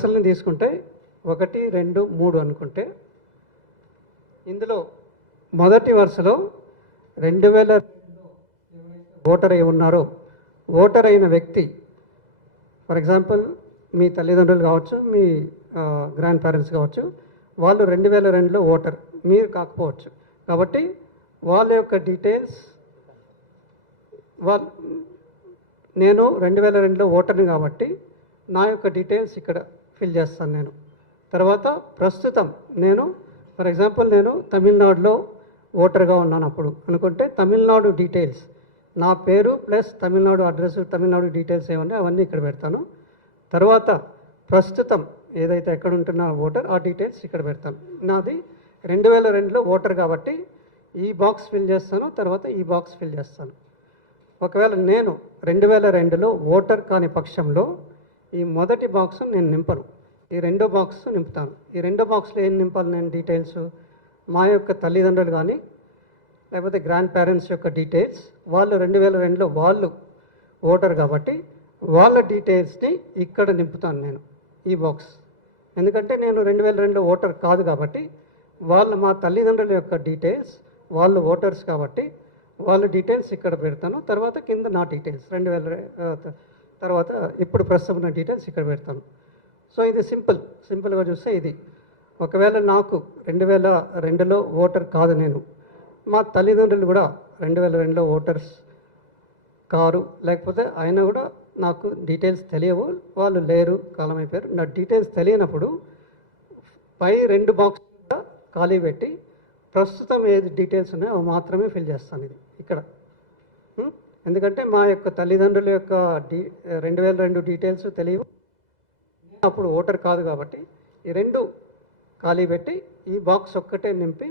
వరుసలను తీసుకుంటే 1, 2, 3 అనుకుంటే ఇందులో మొదటి వరుసలో 2000 ఓటర్ అయి ఉన్నారో ఓటర్ అయిన వ్యక్తి, ఫర్ ఎగ్జాంపుల్ మీ తల్లిదండ్రులు కావచ్చు, మీ గ్రాండ్ పేరెంట్స్ కావచ్చు, వాళ్ళు 2002లో ఓటర్, మీరు కాకపోవచ్చు. కాబట్టి వాళ్ళ యొక్క డీటెయిల్స్ నేను 2002లో ఓటర్ని కాబట్టి నా యొక్క డీటెయిల్స్ ఇక్కడ ఫిల్ చేస్తాను నేను. తర్వాత ప్రస్తుతం నేను, ఫర్ ఎగ్జాంపుల్ నేను తమిళనాడులో ఓటర్గా ఉన్నాను అప్పుడు అనుకుంటే తమిళనాడు డీటెయిల్స్, నా పేరు plus Tamil Nadu address, Tamil Nadu details ఏమన్నా అవన్నీ ఇక్కడ పెడతాను. తర్వాత ప్రస్తుతం ఏదైతే ఎక్కడ ఉంటున్న ఓటర్ ఆ డీటెయిల్స్ ఇక్కడ పెడతాను. నాది 2002లో ఓటర్ కాబట్టి ఈ బాక్స్ ఫిల్ చేస్తాను, తర్వాత ఈ బాక్స్ ఫిల్ చేస్తాను. ఒకవేళ నేను 2002లో ఓటర్ కాని పక్షంలో ఈ మొదటి బాక్స్ నేను నింపను, ఈ రెండో బాక్స్ నింపుతాను. ఈ రెండో బాక్స్లో ఏం నింపాలి నేను డీటెయిల్స్? మా యొక్క తల్లిదండ్రులు కానీ లేకపోతే గ్రాండ్ పేరెంట్స్ యొక్క డీటెయిల్స్, వాళ్ళు 2002లో వాళ్ళు ఓటర్ కాబట్టి వాళ్ళ డీటెయిల్స్ని ఇక్కడ నింపుతాను నేను ఈ బాక్స్. ఎందుకంటే నేను 2002లో ఓటర్ కాదు కాబట్టి మా తల్లిదండ్రుల యొక్క డీటెయిల్స్, వాళ్ళు ఓటర్స్ కాబట్టి వాళ్ళ డీటెయిల్స్ ఇక్కడ పెడతాను. తర్వాత కింద నా డీటెయిల్స్ 2000 తర్వాత ఇప్పుడు ప్రస్తుతం ఉన్న డీటెయిల్స్ ఇక్కడ పెడతాను. సో ఇది సింపుల్గా చూస్తే ఇది. ఒకవేళ నాకు 2002లో ఓటర్ కాదు నేను, మా తల్లిదండ్రులు కూడా 2002లో ఓటర్స్ కారు, లేకపోతే అయినా కూడా నాకు డీటెయిల్స్ తెలియవు, వాళ్ళు లేరు, కాలం అయిపోయారు, నా డీటెయిల్స్ తెలియనప్పుడు పై 2 బాక్స్ ఖాళీ పెట్టి ప్రస్తుతం ఏది డీటెయిల్స్ ఉన్నాయో అవి మాత్రమే ఫిల్ చేస్తాను ఇది ఇక్కడ. ఎందుకంటే మా యొక్క తల్లిదండ్రుల యొక్క 2002 డీటెయిల్స్ తెలియవు, అప్పుడు ఓటర్ కాదు కాబట్టి ఈ 2 ఖాళీ పెట్టి ఈ బాక్స్ ఒక్కటే నింపి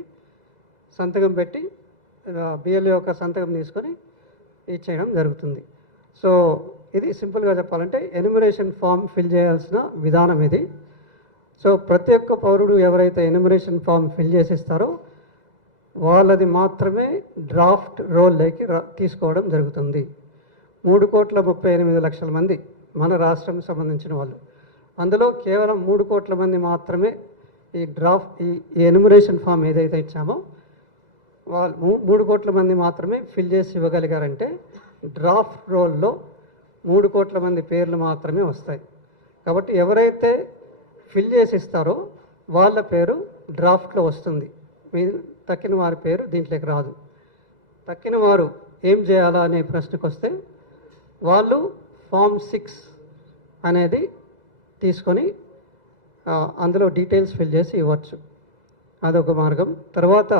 సంతకం పెట్టి బిఎల్ఓ యొక్క సంతకం తీసుకొని ఇచ్చేయడం జరుగుతుంది. సో ఇది సింపుల్గా చెప్పాలంటే ఎన్యూమరేషన్ ఫామ్ ఫిల్ చేయాల్సిన విధానం ఇది. సో ప్రతి ఒక్క పౌరుడు ఎవరైతే ఎన్యూమరేషన్ ఫామ్ ఫిల్ చేసిస్తారో వాళ్ళది మాత్రమే డ్రాఫ్ట్ రోల్లోకి తీసుకోవడం జరుగుతుంది. 3,38,00,000 మంది మన రాష్ట్రం సంబంధించిన వాళ్ళు, అందులో కేవలం 3 కోట్ల మంది మాత్రమే ఈ ఎన్యూమరేషన్ ఫామ్ ఏదైతే ఇచ్చామో వాళ్ళు 3 కోట్ల మంది మాత్రమే ఫిల్ చేసి ఇవ్వగలిగారంటే డ్రాఫ్ట్ రోల్లో 3 కోట్ల మంది పేర్లు మాత్రమే వస్తాయి. కాబట్టి ఎవరైతే ఫిల్ చేసి ఇస్తారో వాళ్ళ పేరు డ్రాఫ్ట్లో వస్తుంది, తక్కిన వారి పేరు దీంట్లోకి రాదు. తక్కిన వారు ఏం చేయాలా అనే ప్రశ్నకు వస్తే వాళ్ళు ఫామ్ 6 అనేది తీసుకొని అందులో డీటెయిల్స్ ఫిల్ చేసి ఇవ్వచ్చు, అదొక మార్గం. తర్వాత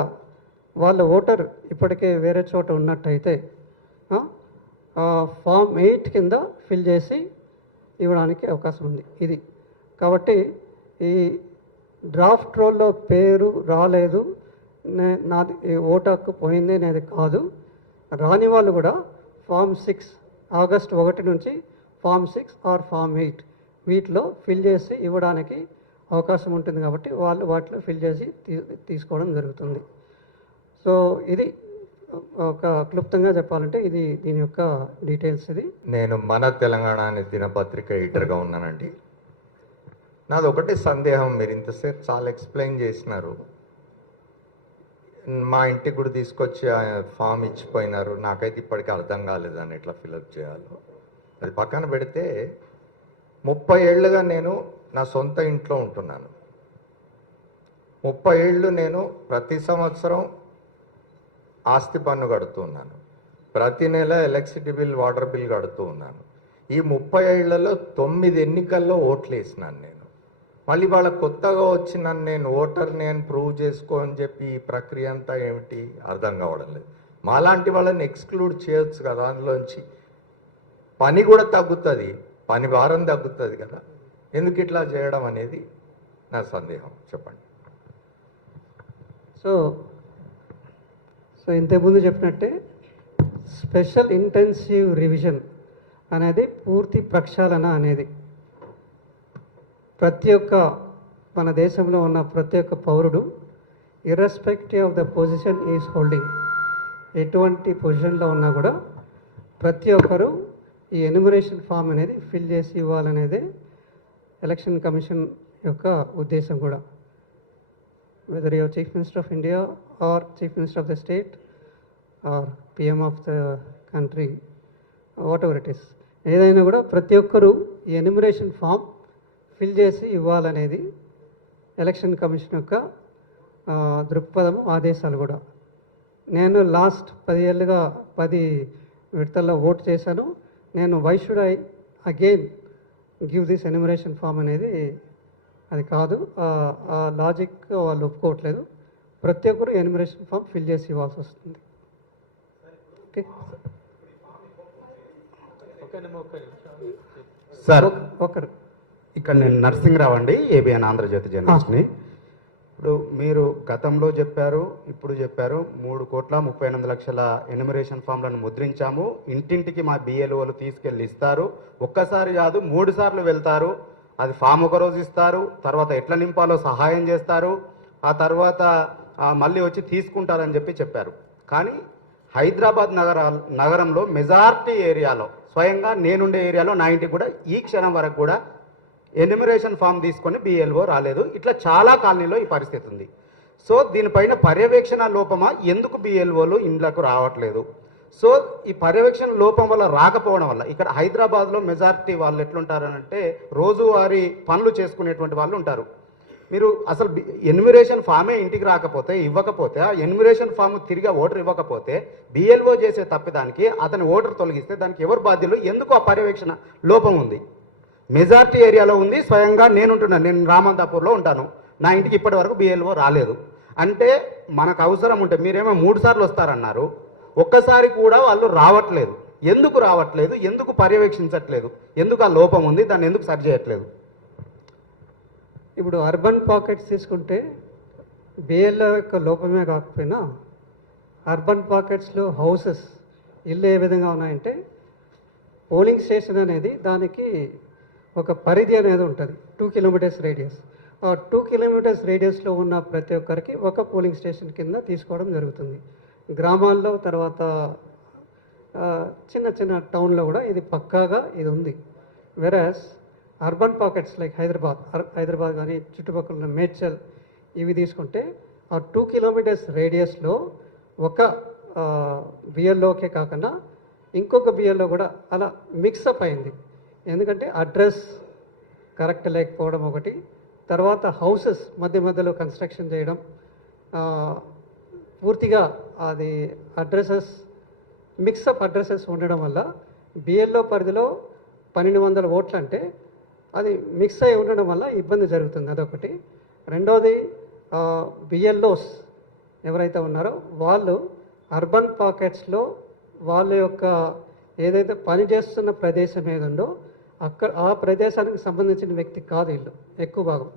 వాళ్ళ ఓటర్ ఇప్పటికే వేరే చోట ఉన్నట్టయితే ఫామ్ 8 కింద ఫిల్ చేసి ఇవ్వడానికి అవకాశం ఉంది ఇది. కాబట్టి ఈ డ్రాఫ్ట్ రోల్లో పేరు రాలేదు, నాది ఓటు హక్కు పోయింది అనేది కాదు. రాని వాళ్ళు కూడా ఫామ్ 6 ఆగస్టు 1 నుంచి ఫామ్ 6 ఆర్ ఫామ్ 8 వీటిలో ఫిల్ చేసి ఇవ్వడానికి అవకాశం ఉంటుంది కాబట్టి వాళ్ళు వాటిలో ఫిల్ చేసి తీసుకోవడం జరుగుతుంది. సో ఇది ఒక క్లుప్తంగా చెప్పాలంటే ఇది దీని యొక్క డీటెయిల్స్. ఇది నేను మన తెలంగాణ అనే దినపత్రిక ఎడిటర్గా ఉన్నానండి. నాది ఒకటే సందేహం, మీరు ఇంతసేపు చాలా ఎక్స్ప్లెయిన్ చేసినారు, మా ఇంటికి కూడా తీసుకొచ్చి ఫామ్ ఇచ్చిపోయినారు, నాకైతే ఇప్పటికీ అర్థం కాలేదని ఎట్లా ఫిలప్ చేయాలో. అది పక్కన పెడితే 30 ఏళ్ళుగా నేను నా సొంత ఇంట్లో ఉంటున్నాను. 30 ఏళ్ళు నేను ప్రతి సంవత్సరం ఆస్తి పన్ను కడుతూ ఉన్నాను, ప్రతి నెల ఎలక్ట్రిసిటీ బిల్, వాటర్ బిల్ కడుతూ ఉన్నాను. ఈ 30 ఏళ్లలో 9 ఎన్నికల్లో ఓట్లు వేసినాను నేను. మళ్ళీ వాళ్ళ కొత్తగా వచ్చి నేను ఓటర్ని అని ప్రూవ్ చేసుకో అని చెప్పి ఈ ప్రక్రియ అంతా ఏమిటి అర్థం కావడం లేదు. మాలాంటి వాళ్ళని ఎక్స్క్లూడ్ చేయొచ్చు కదా అందులోంచి, పని కూడా తగ్గుతుంది, పని భారం తగ్గుతుంది కదా, ఎందుకు ఇట్లా చేయడం అనేది నా సందేహం. చెప్పండి. సో ఇంతకుముందు చెప్పినట్టే స్పెషల్ ఇంటెన్సివ్ రివిజన్ అనేది పూర్తి ప్రక్షాళన అనేది ప్రతి ఒక్క మన దేశంలో ఉన్న ప్రతి ఒక్క పౌరుడు irrespective of the position is holding, ఎటువంటి పొజిషన్లో ఉన్నా కూడా ప్రతి ఒక్కరూ ఈ ఎన్యూమరేషన్ ఫామ్ అనేది ఫిల్ చేసి ఇవ్వాలనేదే ఎలక్షన్ కమిషన్ యొక్క ఉద్దేశం కూడా. Whether your chief minister of India or chief minister of the state or PM of the country, whatever it is, ఏదైనా కూడా ప్రతి ఒక్కరూ ఈ ఎన్యూమరేషన్ ఫామ్ ఫిల్ చేసి ఇవ్వాలనేది ఎలక్షన్ కమిషన్ యొక్క దృక్పథము, ఆదేశాలు కూడా. నేను లాస్ట్ 10 ఏళ్ళుగా 10 విడతల్లో ఓటు చేశాను. నేను why should I again give this enumeration form అనేది అది కాదు, ఆ లాజిక్ వాళ్ళు ఒప్పుకోవట్లేదు. ప్రతి ఒక్కరు ఎన్యూమరేషన్ ఫామ్ ఫిల్ చేసి ఇవ్వాల్సి వస్తుంది. ఓకే సార్, ఒకరు ఇక్కడ నేను నరసింహరావు అండి, ఏబిఎన్ ఆంధ్రజ్యోతి జర్నలిస్ట్ని. ఇప్పుడు మీరు గతంలో చెప్పారు, ఇప్పుడు చెప్పారు 3,38,00,000 ఎన్యూమరేషన్ ఫామ్లను ముద్రించాము, ఇంటింటికి మా బిఎల్ఓలు తీసుకెళ్ళి ఇస్తారు, ఒక్కసారి కాదు 3 సార్లు వెళ్తారు, అది ఫామ్ ఒక రోజు ఇస్తారు, తర్వాత ఎట్లా నింపాలో సహాయం చేస్తారు, ఆ తర్వాత మళ్ళీ వచ్చి తీసుకుంటారని చెప్పారు. కానీ హైదరాబాద్ నగరంలో మెజారిటీ ఏరియాలో, స్వయంగా నేనుండే ఏరియాలో నా ఇంటికి కూడా ఈ క్షణం వరకు కూడా ఎన్యూమరేషన్ ఫామ్ తీసుకొని బిఎల్ఓ రాలేదు. ఇట్లా చాలా కాలనీలో ఈ పరిస్థితి ఉంది. సో దీనిపైన పర్యవేక్షణ లోపమా, ఎందుకు బిఎల్ఓలు ఇండ్లకు రావట్లేదు? సో ఈ పర్యవేక్షణ లోపం వల్ల, రాకపోవడం వల్ల, ఇక్కడ హైదరాబాద్లో మెజారిటీ వాళ్ళు ఎట్లుంటారనంటే రోజువారీ పనులు చేసుకునేటువంటి వాళ్ళు ఉంటారు. మీరు అసలు ఎన్యూమరేషన్ ఫామే ఇంటికి రాకపోతే, ఇవ్వకపోతే, ఆ ఎన్యూమరేషన్ ఫామ్ తిరిగి ఓటర్ ఇవ్వకపోతే, బిఎల్ఓ చేసే తప్పిదానికి అతని ఓటర్ తొలగిస్తే దానికి ఎవరు బాధ్యులు? ఎందుకు ఆ పర్యవేక్షణ లోపం ఉంది? మెజారిటీ ఏరియాలో ఉంది. స్వయంగా నేనుంటున్నాను, నేను రామంతాపూర్లో ఉంటాను, నా ఇంటికి ఇప్పటి వరకు బిఎల్ఓ రాలేదు. అంటే మనకు అవసరం ఉంటే, మీరేమో 3 సార్లు వస్తారన్నారు, ఒక్కసారి కూడా వాళ్ళు రావట్లేదు. ఎందుకు రావట్లేదు? ఎందుకు పర్యవేక్షించట్లేదు? ఎందుకు ఆ లోపం ఉంది? దాన్ని ఎందుకు సరి చేయట్లేదు? ఇప్పుడు అర్బన్ పాకెట్స్ తీసుకుంటే బిఎల్ఓ యొక్క లోపమే కాకపోయినా, అర్బన్ పాకెట్స్లో హౌసెస్, ఇల్లు ఏ విధంగా ఉన్నాయంటే, పోలింగ్ స్టేషన్ అనేది దానికి ఒక పరిధి అనేది ఉంటుంది, 2 కిలోమీటర్స్ రేడియస్. ఆ 2 కిలోమీటర్స్ రేడియస్లో ఉన్న ప్రతి ఒక్కరికి ఒక పోలింగ్ స్టేషన్ కింద తీసుకోవడం జరుగుతుంది. గ్రామాల్లో, తర్వాత చిన్న చిన్న టౌన్లో కూడా ఇది పక్కాగా ఇది ఉంది. వెరాస్ అర్బన్ పాకెట్స్ లైక్ హైదరాబాద్ కానీ చుట్టుపక్కల ఉన్న మేడ్చల్ ఇవి తీసుకుంటే, ఆ 2 కిలోమీటర్స్ రేడియస్లో ఒక బిఎల్ఓకే కాకుండా ఇంకొక బిఎల్ఓ కూడా అలా మిక్సప్ అయింది. ఎందుకంటే అడ్రస్ కరెక్ట్ లేకపోవడం ఒకటి, తర్వాత హౌసెస్ మధ్య మధ్యలో కన్స్ట్రక్షన్ చేయడం, పూర్తిగా అది అడ్రసెస్ మిక్సప్ అడ్రసెస్ ఉండడం వల్ల బిఎల్ఓ పరిధిలో 1200 ఓట్లు అంటే అది మిక్స్ అయి ఉండడం వల్ల ఇబ్బంది జరుగుతుంది. అదొకటి. రెండోది, బిఎల్ఓస్ ఎవరైతే ఉన్నారో వాళ్ళు అర్బన్ పాకెట్స్లో వాళ్ళ యొక్క ఏదైతే పనిచేస్తున్న ప్రదేశం ఏదుందో అక్కడ ఆ ప్రదేశానికి సంబంధించిన వ్యక్తి కాదు ఇల్లు ఎక్కువ భాగం.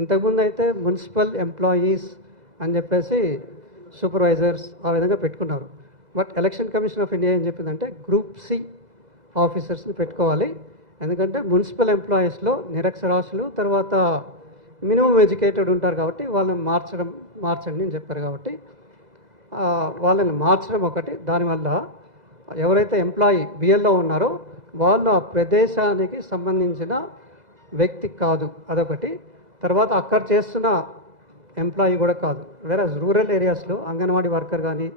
ఇంతకుముందు అయితే మున్సిపల్ ఎంప్లాయీస్ అని చెప్పేసి సూపర్వైజర్స్ ఆ విధంగా పెట్టుకున్నారు. But election commission of India ఏం చెప్పిందంటే గ్రూప్ సి ఆఫీసర్స్ని పెట్టుకోవాలి. ఎందుకంటే మున్సిపల్ ఎంప్లాయీస్లో నిరక్షరాస్యులు, తర్వాత మినిమం ఎడ్యుకేటెడ్ ఉంటారు కాబట్టి వాళ్ళని మార్చండి అని చెప్పారు. కాబట్టి వాళ్ళని మార్చడం ఒకటి. దానివల్ల ఎవరైతే ఎంప్లాయీ బిఎల్ఓ ఉన్నారో వాళ్ళు ఆ ప్రదేశానికి సంబంధించిన వ్యక్తి కాదు, అదొకటి. తర్వాత అక్కడ చేస్తున్న ఎంప్లాయీ కూడా కాదు. వేరే రూరల్ ఏరియాస్లో అంగన్వాడీ వర్కర్ కానీ,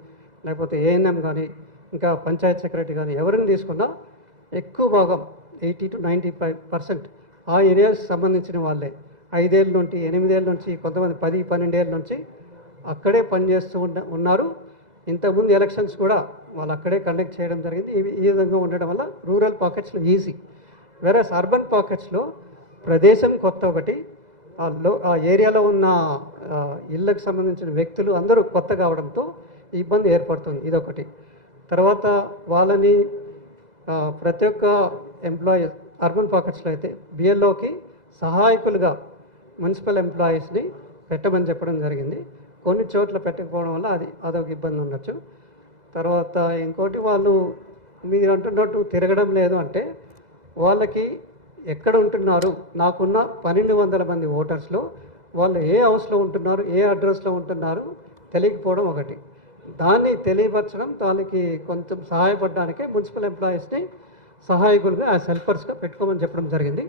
లేకపోతే ఏఎన్ఎం కానీ, ఇంకా పంచాయత్ సెక్రటరీ కానీ ఎవరిని తీసుకున్నా ఎక్కువ భాగం 80 to 95% ఆ ఏరియాకి సంబంధించిన వాళ్ళే. 5 ఏళ్ళ నుండి, 8 ఏళ్ళ నుంచి, కొంతమంది 10-12 ఏళ్ళ నుంచి అక్కడే పనిచేస్తూ ఉన్నారు. ఇంతకుముందు ఎలక్షన్స్ కూడా వాళ్ళు అక్కడే కండక్ట్ చేయడం జరిగింది. ఈ విధంగా ఉండడం వల్ల రూరల్ పాకెట్స్లో ఈజీ. వేరే అర్బన్ పాకెట్స్లో ప్రదేశం కొత్త ఒకటి, ఆ ఏరియాలో ఉన్న ఇళ్ళకు సంబంధించిన వ్యక్తులు అందరూ కొత్త కావడంతో ఇబ్బంది ఏర్పడుతుంది. ఇదొకటి. తర్వాత వాళ్ళని ప్రతి ఒక్క ఎంప్లాయీ అర్బన్ పాకెట్స్లో అయితే బిఎల్ఓకి సహాయకులుగా మున్సిపల్ ఎంప్లాయీస్ని పెట్టమని చెప్పడం జరిగింది. కొన్ని చోట్ల పెట్టకపోవడం వల్ల అదొక ఇబ్బంది ఉండొచ్చు. తర్వాత ఇంకోటి, వాళ్ళు మీరు అంటున్నట్టు తిరగడం లేదు అంటే వాళ్ళకి ఎక్కడ ఉంటున్నారు, నాకున్న 1200 మంది ఓటర్స్లో వాళ్ళు ఏ హౌస్లో ఉంటున్నారు, ఏ అడ్రస్లో ఉంటున్నారు తెలియకపోవడం ఒకటి. దాన్ని తెలియపరచడం, దానికి కొంచెం సహాయపడడానికే మున్సిపల్ ఎంప్లాయీస్ని సహాయకులుగా, యాజ్ హెల్పర్స్గా పెట్టుకోమని చెప్పడం జరిగింది.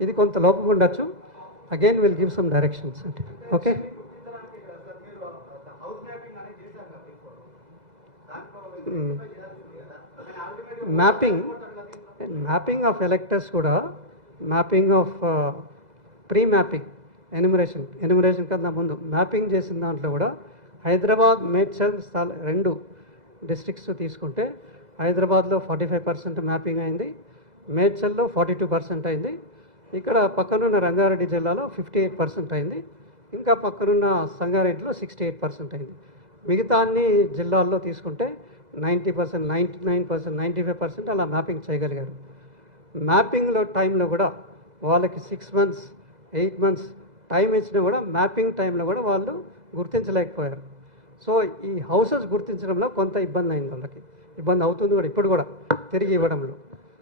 ఇది కొంత లోపం ఉండొచ్చు. Again will give some directions అంటే ఓకే. మ్యాపింగ్ ఆఫ్ ఎలక్టర్స్ కూడా, mapping of pre mapping enumeration కన్నా ముందు మ్యాపింగ్ చేసిన దాంట్లో కూడా హైదరాబాద్, మేడ్చల్, రెండు డిస్ట్రిక్ట్స్ తీసుకుంటే హైదరాబాద్లో 45% మ్యాపింగ్ అయింది, మేడ్చల్లో 42% అయింది, ఇక్కడ పక్కనున్న రంగారెడ్డి జిల్లాలో 58% అయింది, ఇంకా పక్కనున్న సంగారెడ్డిలో 68% అయింది. మిగతా అన్ని జిల్లాల్లో తీసుకుంటే 90%, 99%, 95% అలా మ్యాపింగ్ చేయగలిగారు. మ్యాపింగ్లో టైంలో కూడా వాళ్ళకి 6 months 8 months టైం ఇచ్చినా కూడా మ్యాపింగ్ టైంలో కూడా వాళ్ళు గుర్తించలేకపోయారు. సో ఈ హౌసెస్ గుర్తించడంలో కొంత ఇబ్బంది అయింది, వాళ్ళకి ఇబ్బంది అవుతుంది కూడా ఇప్పుడు కూడా తిరిగి ఇవ్వడంలో.